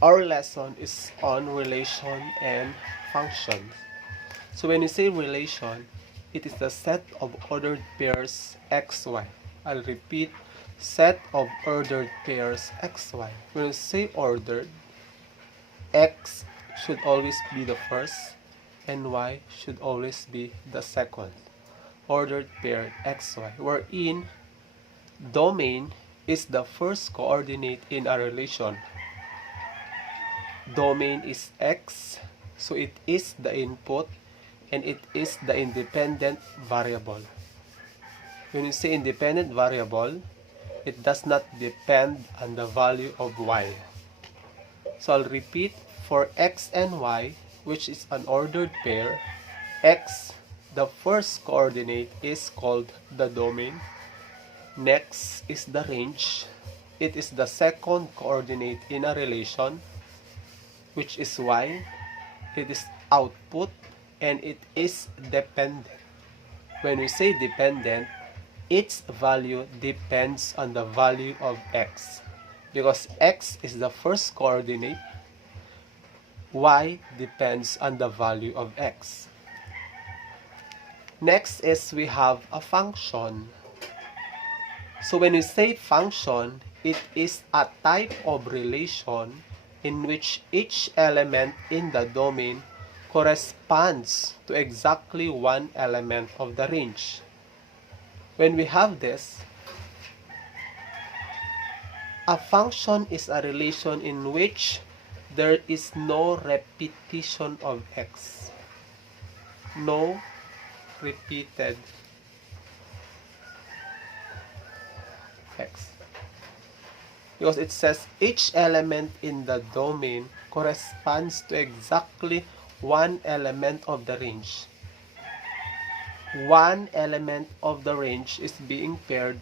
Our lesson is on relation and functions. So when you say relation, it is the set of ordered pairs xy. I'll repeat, set of ordered pairs xy. When you say ordered, x should always be the first and y should always be the second. Ordered pair xy, wherein domain is the first coordinate in a relation. Domain is x, so it is the input and it is the independent variable. When you say independent variable, it does not depend on the value of y. So I'll repeat, for x and y, which is an ordered pair, x, the first coordinate, is called the domain. Next is the range. It is the second coordinate in a relation, which is y. It is output and it is dependent. When we say dependent, its value depends on the value of x. Because x is the first coordinate, y depends on the value of x. Next is we have a function. So when we say function, it is a type of relation in which each element in the domain corresponds to exactly one element of the range. When we have this, a function is a relation in which there is no repetition of x. No repeated x. Because it says each element in the domain corresponds to exactly one element of the range. One element of the range is being paired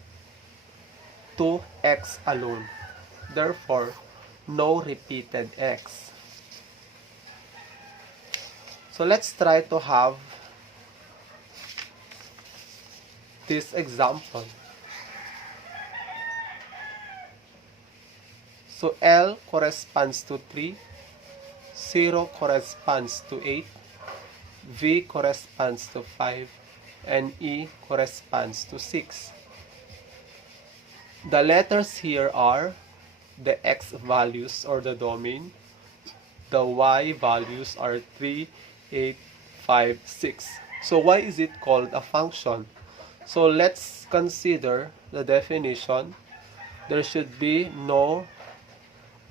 to x alone. Therefore, no repeated x. So let's try to have this example. So L corresponds to 3, 0 corresponds to 8, V corresponds to 5, and E corresponds to 6. The letters here are the x values or the domain. The y values are 3, 8, 5, 6. So why is it called a function? So let's consider the definition. There should be no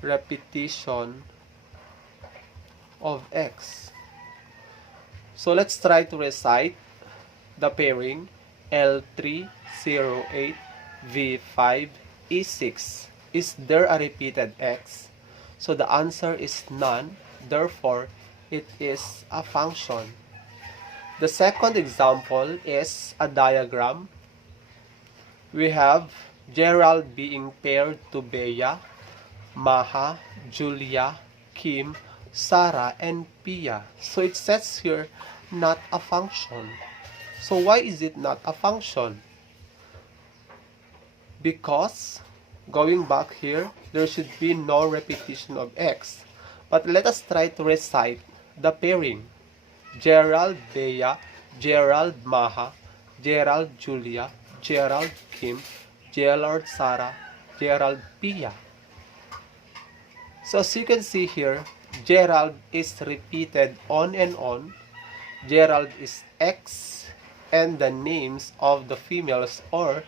repetition of x. So let's try to recite the pairing L308 V5 E6. Is there a repeated x? So the answer is none. Therefore, it is a function. The second example is a diagram. We have Gerald being paired to Bea, Maha, Julia, Kim, Sarah, and Pia. So it says here, not a function. So why is it not a function? Because, going back here, there should be no repetition of x. But let us try to recite the pairing. Gerald Bea, Gerald Maha, Gerald Julia, Gerald Kim, Gerald Sarah, Gerald Pia. So as you can see here, Gerald is repeated on and on. Gerald is X, and the names of the females or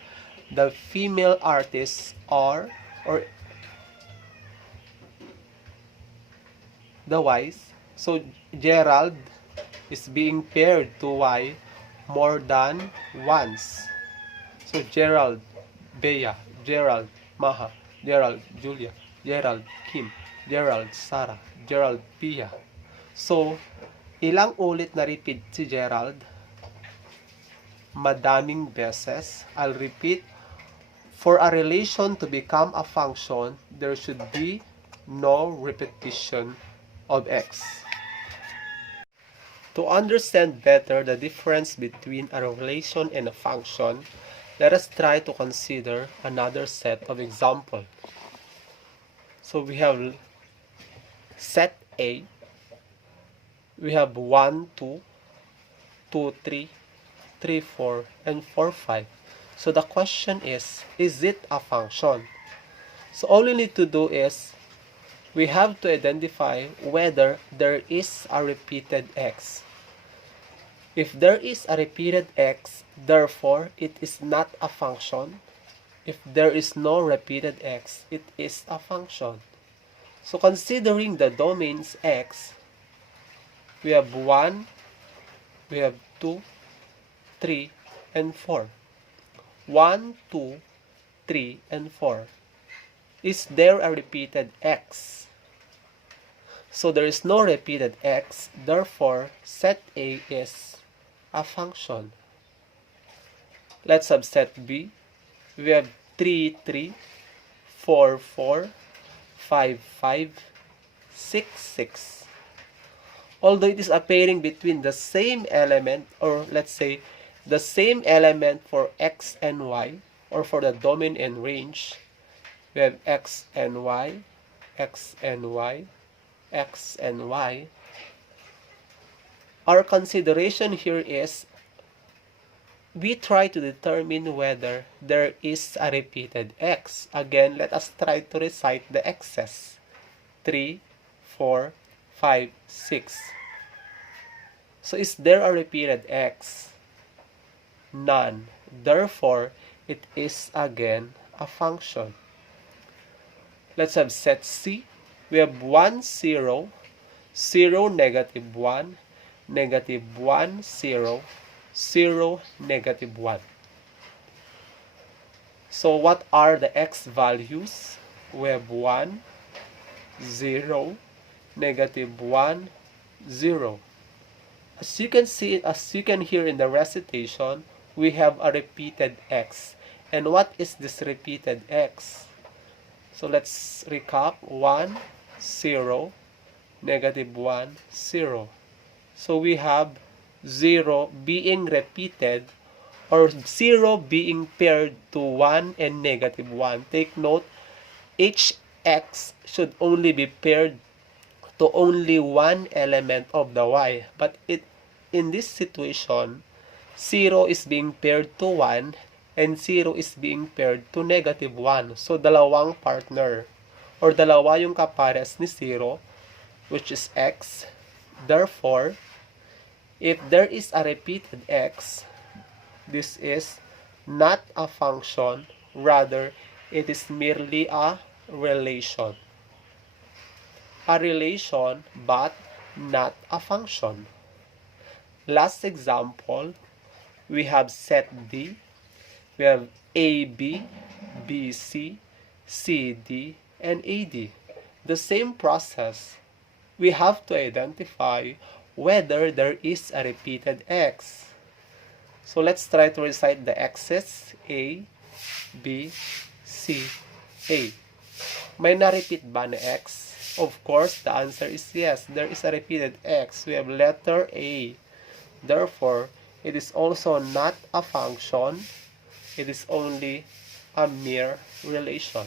the female artists are, or the Y's. So Gerald is being paired to Y more than once. So Gerald Bea, Gerald Maha, Gerald Julia, Gerald Kim, Gerald Sarah, Gerald Pia. So, ilang ulit na repeat si Gerald? Madaming beses. I'll repeat. For a relation to become a function, there should be no repetition of x. To understand better the difference between a relation and a function, let us try to consider another set of examples. So we have set A, we have 1, 2, 2, 3, 3, 4, and 4, 5. So the question is it a function? So all we need to do is we have to identify whether there is a repeated x. If there is a repeated x, therefore it is not a function. If there is no repeated x, it is a function. So considering the domains x, we have 1, we have 2, 3, and 4. 1, 2, 3, and 4. Is there a repeated x? So there is no repeated x, therefore set A is a function. Let's have set B. We have 3, 3, 4, 4, 5, 5, 6, 6. Although it is a pairing between the same element, or let's say the same element for x and y, or for the domain and range, we have x and y, x and y, x and y. Our consideration here is we try to determine whether there is a repeated x. Again, let us try to recite the x's. 3, 4, 5, 6. So is there a repeated x? None. Therefore, it is again a function. Let's have set C. We have 1, 0, 0, negative 1, negative 1, 0, 0, negative 1. So what are the x values? We have 1, 0, negative 1, 0. As you can hear in the recitation, we have a repeated x. And what is this repeated x? So let's recap. 1, 0, negative 1, 0. So we have 0 being repeated, or 0 being paired to 1 and negative 1. Take note, each x should only be paired to only one element of the y. But in this situation, 0 is being paired to 1 and 0 is being paired to negative 1. So dalawang partner, or dalawa yung kapares ni 0, which is x. Therefore, if there is a repeated x, this is not a function, rather it is merely a relation. A relation but not a function. Last example, we have set D. We have AB, BC, CD, and AD. The same process. We have to identify whether there is a repeated x. So let's try to recite the x's. A, B, C, A. May na-repeat ba na x? Of course, the answer is yes. There is a repeated x. We have letter A. Therefore, it is also not a function. It is only a mere relation.